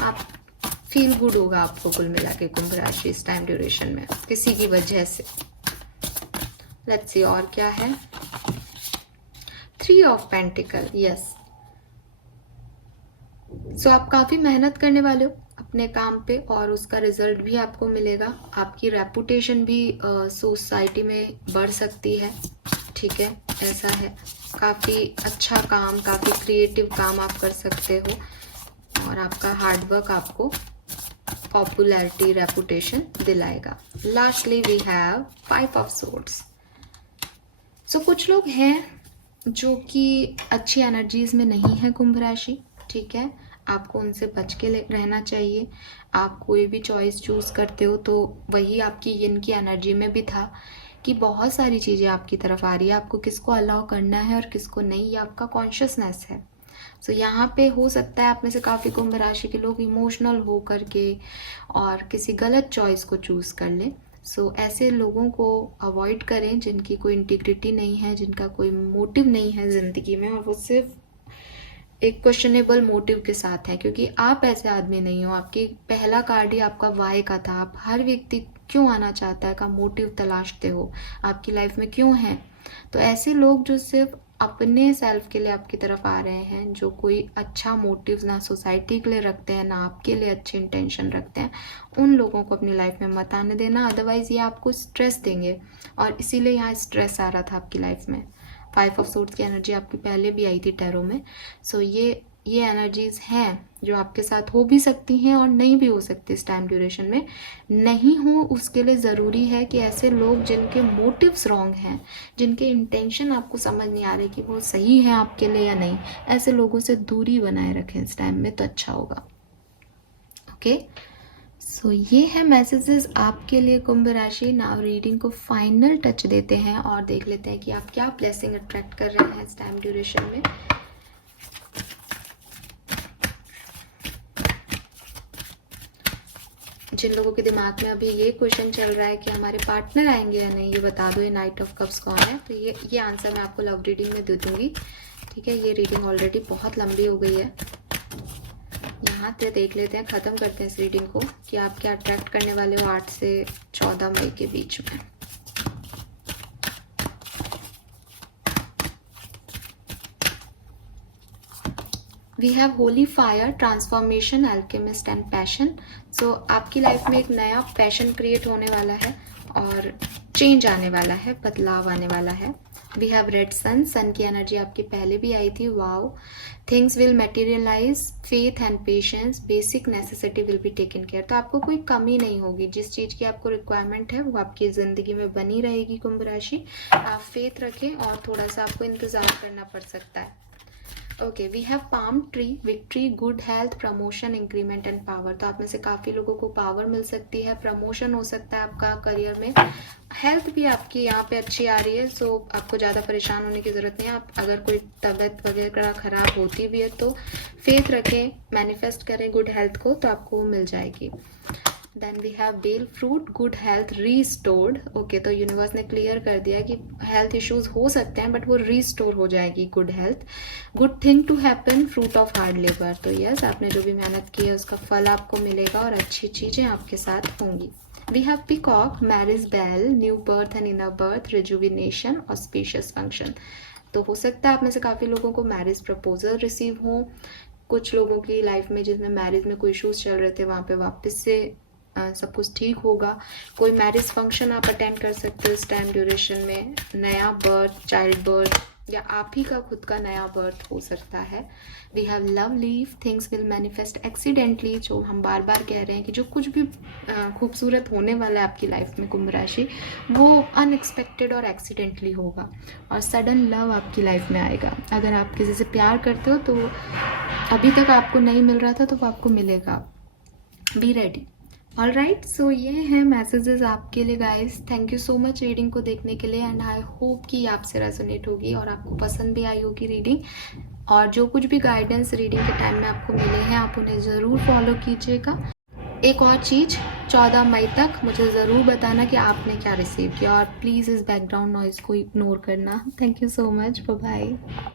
आप फील गुड होगा आपको कुल मिला के कुंभ राशि इस टाइम ड्यूरेशन में किसी की वजह से। लेट्स सी और क्या है। 3 ऑफ पेंटिकल, यस। सो आप काफी मेहनत करने वाले हो अपने काम पे और उसका रिजल्ट भी आपको मिलेगा। आपकी रेपुटेशन भी सोसाइटी में बढ़ सकती है, ठीक है, ऐसा है। काफ़ी अच्छा काम, काफ़ी क्रिएटिव काम आप कर सकते हो और आपका हार्डवर्क आपको पॉपुलैरिटी, रेपुटेशन दिलाएगा। Lastly we have 5 of swords. So कुछ लोग हैं जो कि अच्छी एनर्जीज में नहीं है कुंभ राशि, ठीक है, आपको उनसे बच के रहना चाहिए। आप कोई भी चॉइस चूज करते हो तो वही आपकी यिन की एनर्जी में भी था कि बहुत सारी चीज़ें आपकी तरफ आ रही है, आपको किसको अलाउ करना है और किसको नहीं, ये आपका कॉन्शियसनेस है। सो यहाँ पे हो सकता है आप में से काफ़ी कुंभ राशि के लोग इमोशनल हो करके और किसी गलत चॉइस को चूज़ कर लें। सो ऐसे लोगों को अवॉइड करें जिनकी कोई इंटीग्रिटी नहीं है, जिनका कोई मोटिव नहीं है ज़िंदगी में और वो सिर्फ एक क्वेश्चनेबल मोटिव के साथ है, क्योंकि आप ऐसे आदमी नहीं हो। आपकी पहला कार्ड ही आपका वाई का था। आप हर व्यक्ति क्यों आना चाहता है का मोटिव तलाशते हो, आपकी लाइफ में क्यों है। तो ऐसे लोग जो सिर्फ अपने सेल्फ के लिए आपकी तरफ आ रहे हैं, जो कोई अच्छा मोटिव ना सोसाइटी के लिए रखते हैं ना आपके लिए अच्छे इंटेंशन रखते हैं, उन लोगों को अपनी लाइफ में मत आने देना, अदरवाइज ये आपको स्ट्रेस देंगे। और इसीलिए यहाँ स्ट्रेस आ रहा था आपकी लाइफ में। 5 ऑफ सोर्ड्स की एनर्जी आपकी पहले भी आई थी टैरो में। सो ये एनर्जीज हैं जो आपके साथ हो भी सकती हैं और नहीं भी हो सकती इस टाइम ड्यूरेशन में। नहीं हो उसके लिए ज़रूरी है कि ऐसे लोग जिनके मोटिव्स रॉन्ग हैं, जिनके इंटेंशन आपको समझ नहीं आ रहे कि वो सही है आपके लिए या नहीं, ऐसे लोगों से दूरी बनाए रखें इस टाइम में तो अच्छा होगा। ओके, सो ये है मैसेजेस आपके लिए कुंभ राशि। नाउ रीडिंग को फाइनल टच देते हैं और देख लेते हैं कि आप क्या ब्लेसिंग अट्रैक्ट कर रहे हैं इस टाइम ड्यूरेशन में। जिन लोगों के दिमाग में अभी ये क्वेश्चन चल रहा है कि हमारे पार्टनर आएंगे या नहीं, ये बता दो ये नाइट ऑफ कप्स कौन है, तो ये आंसर मैं आपको लव रीडिंग में दे दूंगी। ठीक है, ये रीडिंग ऑलरेडी बहुत लंबी हो गई है। यहाँ पे देख लेते हैं, ख़त्म करते हैं इस रीडिंग को कि आप क्या अट्रैक्ट करने वाले हो 8 से 14 मई के बीच में। We have holy fire, transformation, alchemist and passion. So आपकी लाइफ में एक नया पैशन क्रिएट होने वाला है और चेंज आने वाला है, बदलाव आने वाला है। We have red sun, sun की एनर्जी आपकी पहले भी आई थी। Wow, things will materialise, faith and patience, basic necessity will be taken care. तो आपको कोई कमी नहीं होगी, जिस चीज़ की आपको रिक्वायरमेंट है वो आपकी ज़िंदगी में बनी रहेगी कुंभ राशि। आप फेथ रखें और थोड़ा सा आपको इंतज़ार करना पड़ सकता है। Okay, we have palm tree, victory, good health, promotion, increment and power. तो आप में से काफ़ी लोगों को पावर मिल सकती है, प्रमोशन हो सकता है आपका करियर में, हेल्थ भी आपकी यहाँ पे अच्छी आ रही है। सो आपको ज़्यादा परेशान होने की ज़रूरत नहीं है। आप अगर कोई तबीयत वगैरह ख़राब होती भी है तो फेथ रखें, मैनिफेस्ट करें गुड हेल्थ को, तो आपको मिल जाएगी। Then we have bell fruit, good health restored. Okay, तो यूनिवर्स ने क्लियर कर दिया कि हेल्थ इश्यूज हो सकते हैं बट वो रीस्टोर हो जाएगी good health. Good thing to happen, fruit of hard labour. तो यस, आपने जो भी मेहनत की है उसका फल आपको मिलेगा और अच्छी चीज़ें आपके साथ होंगी। We have peacock, marriage bell, new birth and inner birth, rejuvenation और स्पेशियस फंक्शन। तो हो सकता है आप में से काफ़ी लोगों को मैरिज प्रपोजल रिसीव हो, कुछ लोगों की लाइफ में जिसमें मैरिज में कोई इश्यूज चल रहे थे वहाँ पे वापस से सब कुछ ठीक होगा। कोई मैरिज फंक्शन आप अटेंड कर सकते हो इस टाइम ड्यूरेशन में। नया बर्थ, चाइल्ड बर्थ या आप ही का खुद का नया बर्थ हो सकता है। We have love leave, things will manifest accidentally. जो हम बार बार कह रहे हैं कि जो कुछ भी खूबसूरत होने वाला है आपकी लाइफ में कुंभ राशि, वो अनएक्सपेक्टेड और एक्सीडेंटली होगा और सडन लव आपकी लाइफ में आएगा। अगर आप किसी से प्यार करते हो तो अभी तक आपको नहीं मिल रहा था तो वो आपको मिलेगा। Be ready. ऑल राइट, सो ये हैं मैसेजेस आपके लिए guys. Thank you so much reading को देखने के लिए एंड आई होप कि आपसे रेजोनेट होगी और आपको पसंद भी आई होगी रीडिंग। और जो कुछ भी गाइडेंस रीडिंग के टाइम में आपको मिले हैं आप उन्हें ज़रूर फॉलो कीजिएगा। एक और चीज़, 14 मई तक मुझे ज़रूर बताना कि आपने क्या रिसीव किया और प्लीज़ इस बैकग्राउंड नॉइज़ को इग्नोर करना। Thank you so much, bye bye.